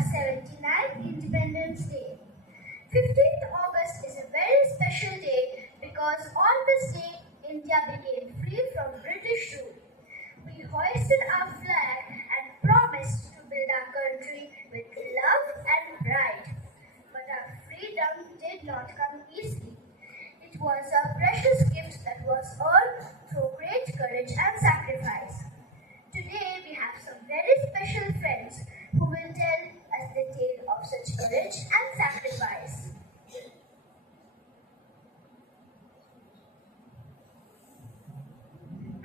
India's 79th Independence Day. 15th August is a very special day because on this day, India became free from British rule. We hoisted our flag and promised to build our country with love and pride. But our freedom did not come easily. It was a precious gift that was earned through great courage and sacrifice. Today we have some very special friends who will tell us the tale of such courage and sacrifice.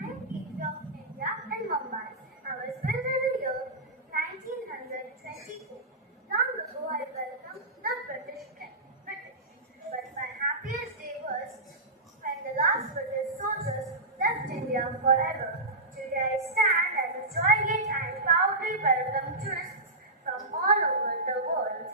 I am King of India and Mumbai. I was built in the year 1922. Long ago I welcomed the British. But my happiest day was when the last British soldiers left India forever. Today I stand at the Joy Gate and proudly welcome tourists from all over the world.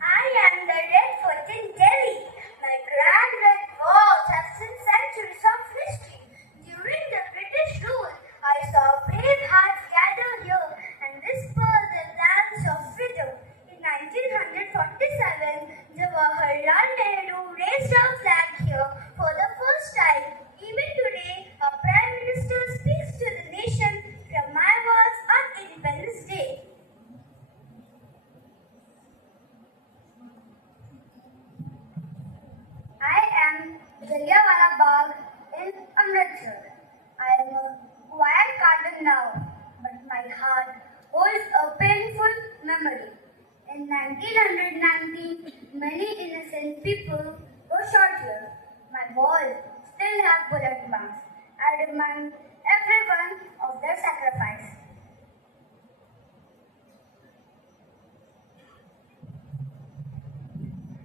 I am the Red Fort in Delhi. My grand red walls have seen centuries of history. During the British rule, I saw brave hearts gather here and whisper the lands of freedom. In 1947, Jawaharlal Nehru raised our flag here for the first time. Even today, our Prime Minister speaks to the nation from my walls on Independence Day. I am Jallianwala Bagh in Amritsar. I am a quiet garden now, but my heart holds a painful memory. In 1919, many innocent people were shot here. My walls still have bullet marks. I remind everyone of their sacrifice.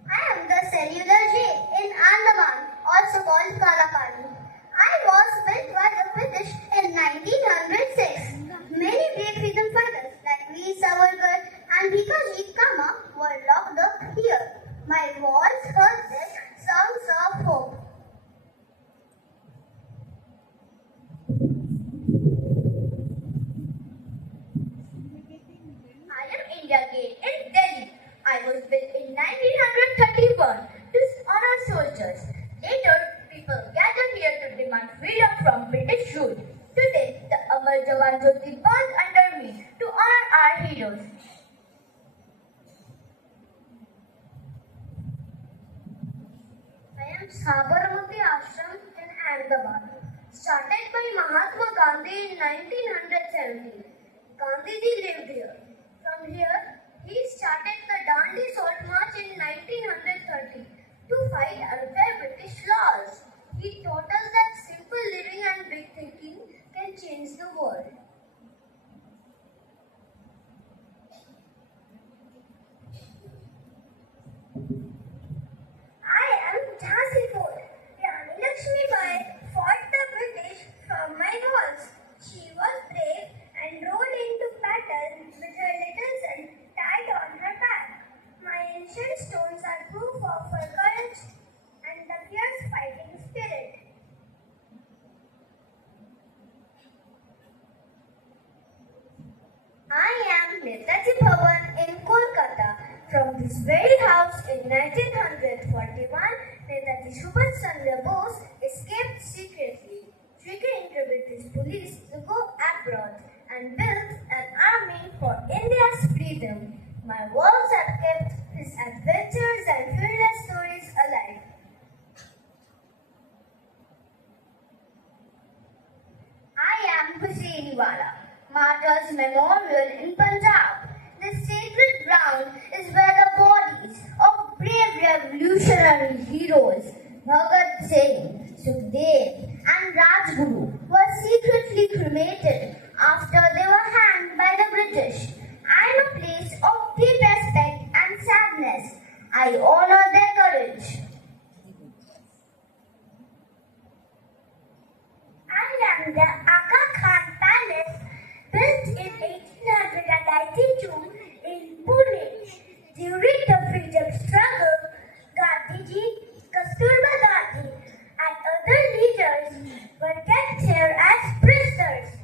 I am the cellular jail in Andaman, also called Kalapani. I was built by the British in 1906. Many brave freedom fighters like Veer Savarkar and Bhikaji Kama were locked up here. My walls heard their songs of hope. I am India Gate in Delhi. I was built in 1931 to honor soldiers. Later, people gathered here to demand freedom from British rule. Today, the Amar Jawan Jyoti burned under me to honor our heroes. I am Sabarmati Ashram in Ahmedabad. Started by Mahatma Gandhi in 1917. Gandhiji lived here. From here, he started the Dandi Salt March in 1930 to fight unfair British laws. He taught us that simple living and big thinking can change the world. I am Jhansi Fort. Rani Lakshmi Bai fought the British from my walls. She was brave and rode into battle with her little son tied on her back. My ancient stones are proof of her courage and the fierce fighting spirit. I am Netaji Bhavan in Kolkata. From this very house in 1941, Netaji Subhash Chandra Bose escaped secretly, tricking the British police to go abroad and built an army for India's freedom. My walls have kept his adventures and fearless stories alive. I am Hussainiwala, Martyrs Memorial in Punjab. This sacred ground is where the bodies of brave revolutionary heroes Bhagat Singh, Sukhdev and Rajguru were secretly cremated after they were hanged by the British. I am a place of deep respect and sadness. I honor their courage. I am the Aga Khan Palace, built in 1892 in Pune. During the freedom struggle, Gandhiji, Kasturba Gandhi and other leaders were kept here as prisoners.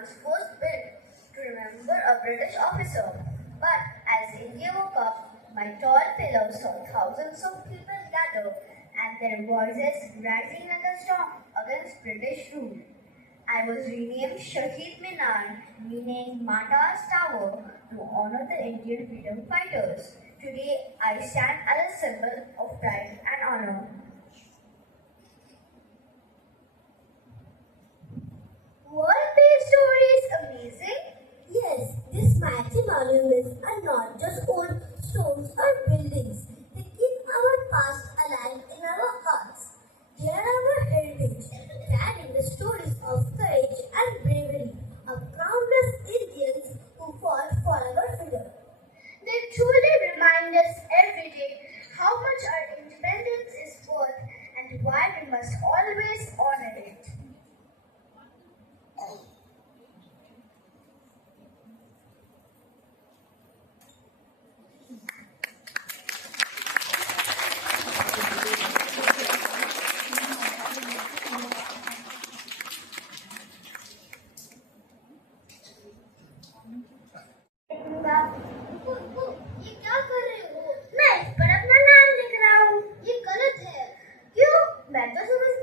was first built to remember a British officer. But as India woke up, my tall pillows saw thousands of people gather and their voices rising like a storm against British rule. I was renamed Shahid Minar, meaning Mata's Tower, to honor the Indian freedom fighters. Today, I stand as a symbol of pride and honor. Weren't these stories amazing? Yes, these mighty monuments are not just old stones or buildings. They keep our past alive in our hearts. They are our heritage, carrying the stories of courage and bravery of countless Indians who fought for our freedom. They truly remind us every day how much our independence is worth and why we must always honor it. ये क्या कर रहे हो? मैं इस पर अपना नाम लिख रहा हूँ। ये गलत है। क्यों? मैं तो सिर्फ इस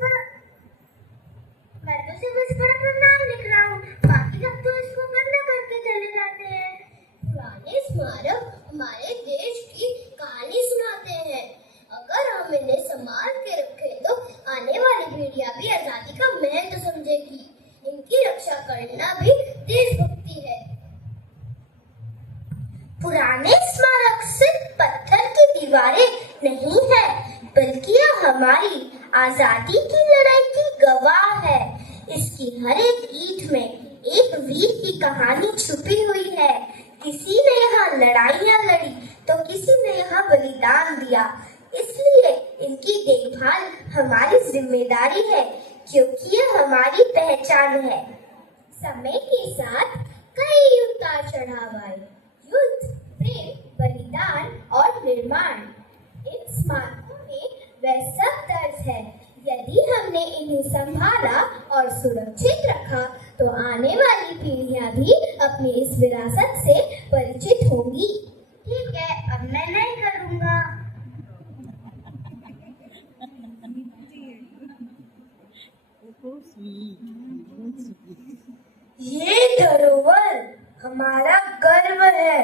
पर अपना नाम लिख रहा हूँ। बाकी सब तो इसको गंदा करके चले जाते हैं। पुराने स्मारक हमारे देश की कहानी सुनाते हैं। अगर हम इन्हें संभाल के रखें तो आने वाली पीढ़ियां भी आजादी का महत्व समझेगी। इनकी रक्षा करना भी देशभक्ति है। पुराने स्मारक सिर्फ पत्थर की दीवारें नहीं है, बल्कि यह हमारी आजादी की लड़ाई की गवाह है। इसकी हर एक ईंट में एक वीर की कहानी छुपी हुई है। किसी ने यहाँ लड़ाइयाँ लड़ी तो किसी ने यहाँ बलिदान दिया। इसलिए इनकी देखभाल हमारी जिम्मेदारी है, क्योंकि यह हमारी पहचान है। समय के साथ कई उतार चढ़ाव आए, युद्ध, प्रेम, बलिदान और निर्माण। इन स्मारकों में वह सब दर्ज है। यदि हमने इन्हें संभाला और सुरक्षित रखा तो आने वाली पीढ़ियां भी अपनी इस विरासत से परिचित होंगी। ठीक है, अब मैं नहीं करूँगा। ये धरोहर हमारा गर्व है।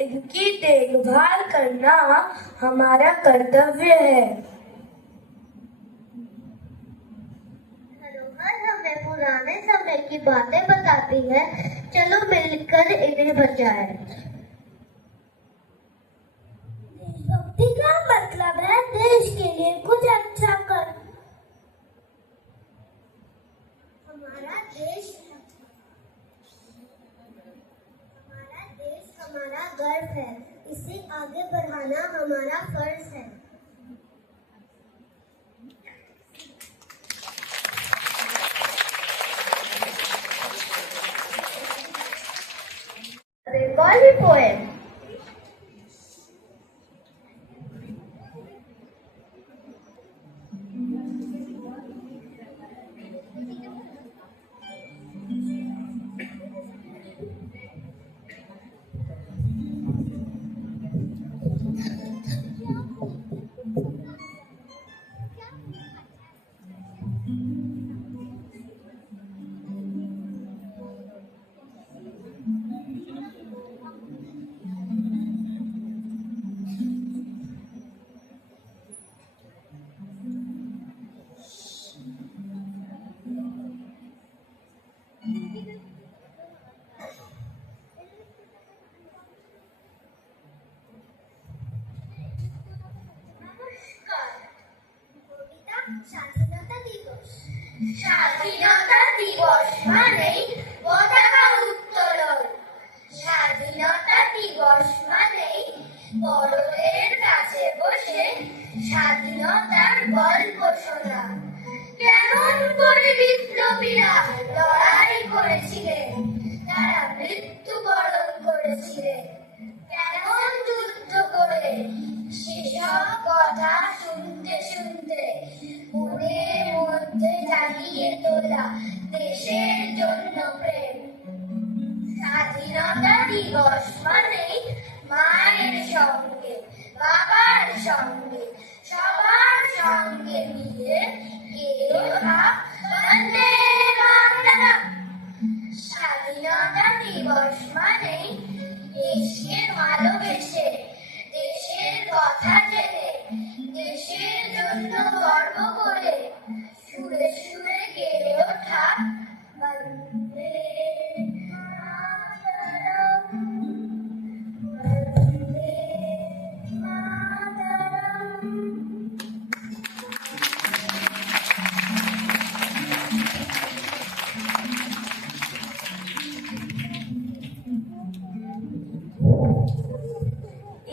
इनकी देखभाल करना हमारा कर्तव्य है। धरोहर हमें पुराने समय की बातें बताती है। चलो मिलकर इन्हें बचाएं। देशभक्ति का मतलब है देश के लिए कुछ अच्छा कर। हमारा देश हमारा गर्व है। इसे आगे बढ़ाना हमारा फर्ज है। Bengali poem. স্বাধীনতা দিবস। স্বাধীনতা দিবস মানেই পতাকা উত্তোলন। স্বাধীনতা দিবস মানেই বড়দের কাছে বসে স্বাধীনতার গল্প শোনা। কেমন করে বিপ্লবীরা লড়াই করেছিলেন, তারা মৃত্যুবরণ করেছিলেন, কেমন যুদ্ধ করে, সেসব কথা শুনতে শুনতে মনের মধ্যে জাগিয়ে তোলা দেশের জন্য স্বাধীনতা দিবস মানেই মায়ের সঙ্গে বাবার সঙ্গে সবার সঙ্গে মিলে গেয়ে ওঠা বন্দে মাতরম। স্বাধীনতা দিবস মানেই দেশকে ভালোবেসে দেশের কথা জেনে দেশের জন্য গর্ব করে সুরে সুরে গেয়ে ওঠা বন্দে মাতরম, বন্দে মাতরম।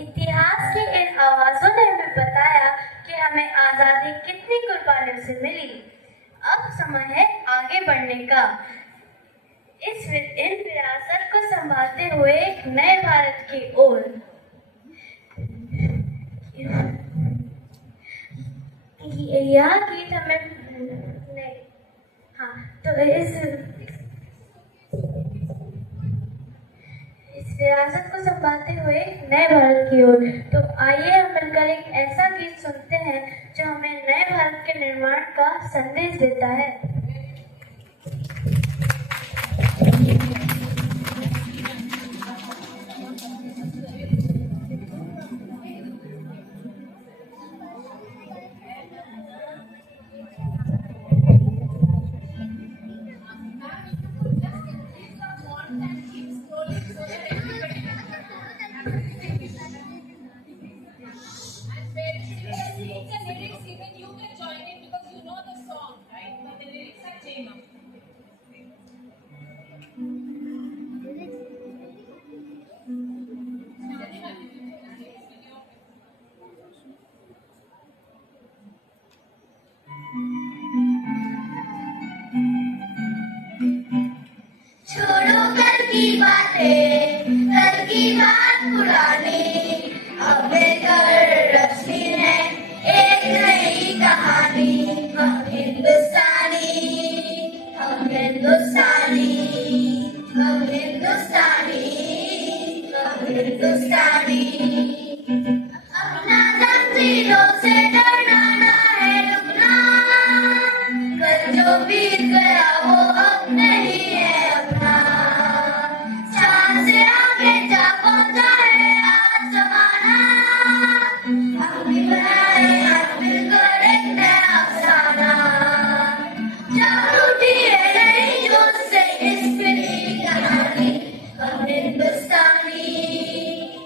इतिहास की इन आवाजों ने हमें बताया कि हमें आजादी कितनी कुर्बानियों से मिली। अब समय है आगे बढ़ने का, इन विरासत को संभालते हुए एक नए भारत की ओर। यह गीत हमें नहीं, हाँ, तो इस विरासत को संभालते हुए नए भारत की ओर। तो आइए हम मिलकर एक ऐसा गीत सुनते हैं जो हमें नए भारत के निर्माण का संदेश देता है। छोड़ो कल की बातें, कल की बात पुरानी, अब बेकर रचनी है एक नई कहानी। हम हिंदुस्तानी, हम हिंदुस्तानी, हम हिंदुस्तानी, हम हिंदुस्तानी। अपना तकदीरों से डरना ना है रुकना, कल जो बीत गया वो अब नहीं है अपना। चांद से आगे जा पहुंचा है आज जमाना, हम भी बनाए आज मिलकर एक नया अफसाना। जब टूटी है नई जोश से इस फिल्मी कहानी, हम हिंदुस्तानी,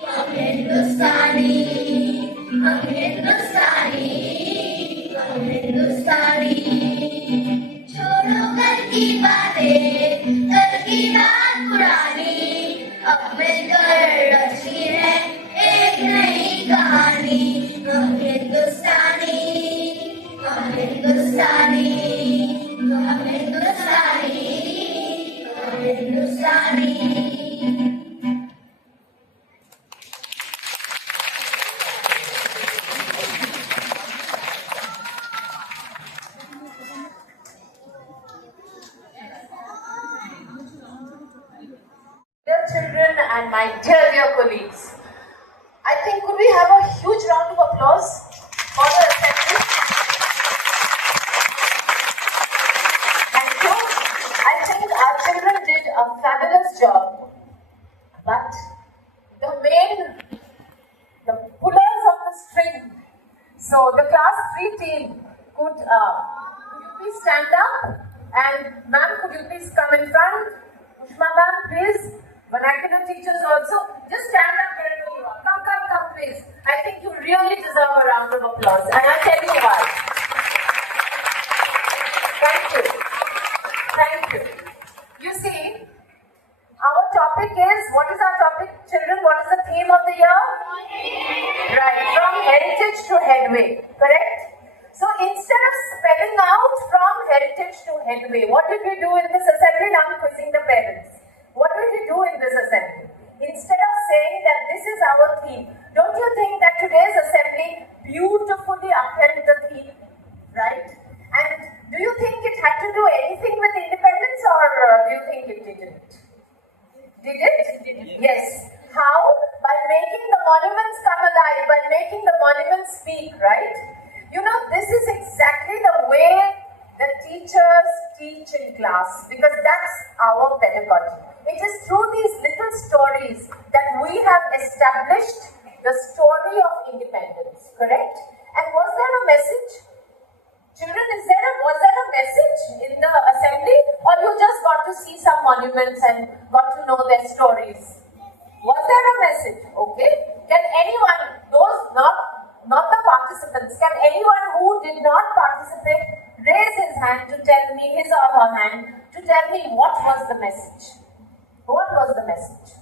हम हिंदुस्तानी, हम हिंदुस्तानी, हम हिंदुस्तानी। छोड़ो कल की बातें, कल की बात पुरानी, अब मिलकर रची है एक नई कहानी। हम हिंदुस्तानी, हम हिंदुस्तानी, हम हिंदुस्तानी, हम हिंदुस्तानी। Dear children and my dear colleagues, I think could we have a huge round of applause for the assembly? Thank you. I think our children did a fabulous job, but the pullers of the string. So the class 3 team, could you please stand up? And ma'am, could you please come in front? Ushma ma'am, please. Vernacular teachers also, just stand up wherever you are. Come, please. I think you really deserve a round of applause, and I'll tell you why. Thank you. Thank you. You see, our topic is, what is our topic, children? What is the theme of the year? Right, from heritage to headway, correct? So instead of spelling out from heritage to headway, what did we do in this assembly? Now I'm quizzing the parents. What did we do in this assembly? Instead of saying that this is our theme, don't you think that today's assembly beautifully upheld the theme, right? And do you think it had to do anything with independence, or do you think it didn't? Did it? Yes. How? By making the monuments come alive, by making the monuments speak, right? You know, this is exactly the way the teachers teach in class, because that's our pedagogy. It is through these little stories that we have established the story of independence, correct? And was there a message? Children, was there a message in the assembly, or you just got to see some monuments and got to know their stories? Was there a message? Okay. Can anyone, those not the participants, can anyone who did not participate raise his hand to tell me, his or her hand, to tell me what was the message? What was the message?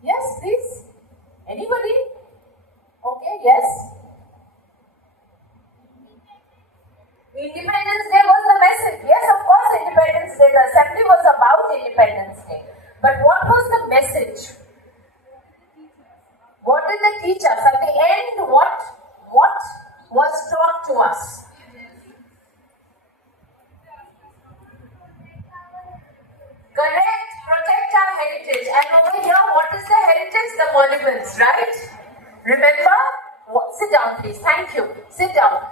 Yes, please. Anybody? Okay, yes. Independence Day was the message. Yes, of course, Independence Day. The assembly was about Independence Day. But what was the message? What did they teach us? At the end, what was taught to us? Correct. Protect our heritage. And over here, what is the heritage? The monuments, right? Remember? Sit down, please. Thank you. Sit down.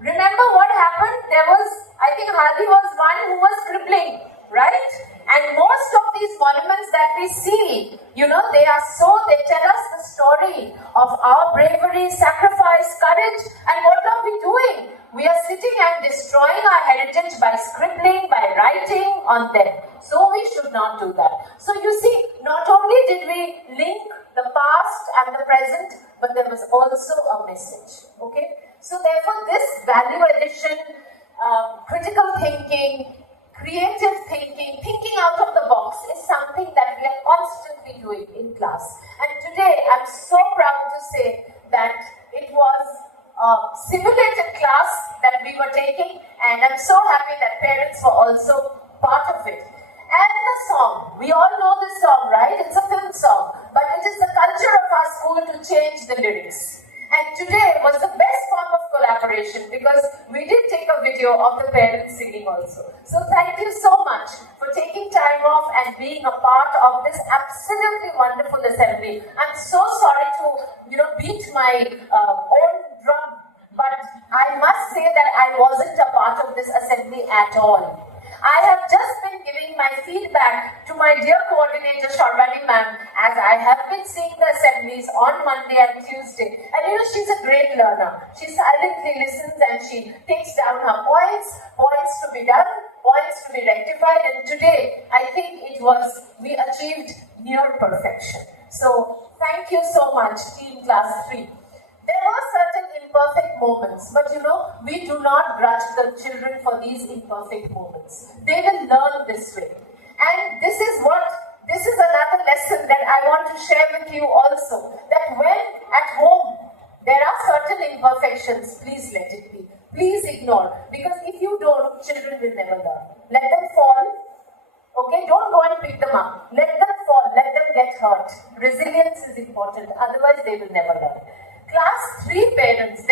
Remember what happened? There was, I think Hadi was one who was scribbling, right? And most of these monuments that we see, you know, they tell us the story of our bravery, sacrifice, courage, and what are we doing? We are sitting and destroying our heritage by scribbling, by writing on them. So we should not do that. So you see, not only did we link the past and the present, but there was also a message, okay? So therefore, this value addition, critical thinking, creative thinking, thinking out of the box is something that we are constantly doing in class. And today, I'm so proud to say that it was a simulated class that we were taking, and I'm so happy that parents were also part of it. And the song, we all know this song, right? It's a film song, but it is the culture of our school to change the lyrics. And today was the best form of collaboration because we did take a video of the parents singing also. So thank you so much for taking time off and being a part of this absolutely wonderful assembly. I'm so sorry to, beat my own drum, but I must say that I wasn't a part of this assembly at all. I have just been giving my feedback to my dear coordinator Sharvani ma'am, as I have been seeing the assemblies on Monday and Tuesday. And she's a great learner. She silently listens and she takes down her points to be done, points to be rectified. And today, I think we achieved near perfection. So thank you so much, Team Class 3. There were certain imperfect moments, but we do not grudge the children for these imperfect moments. They will learn this way. And this is another lesson that I want to share with you also, that when at home there are certain imperfections, please let it be. Please ignore, because if you don't, children will never learn. Let them fall. Okay, don't go and pick them up. Let them fall, let them get hurt. Resilience is important, otherwise they will never learn. Class 3 parents,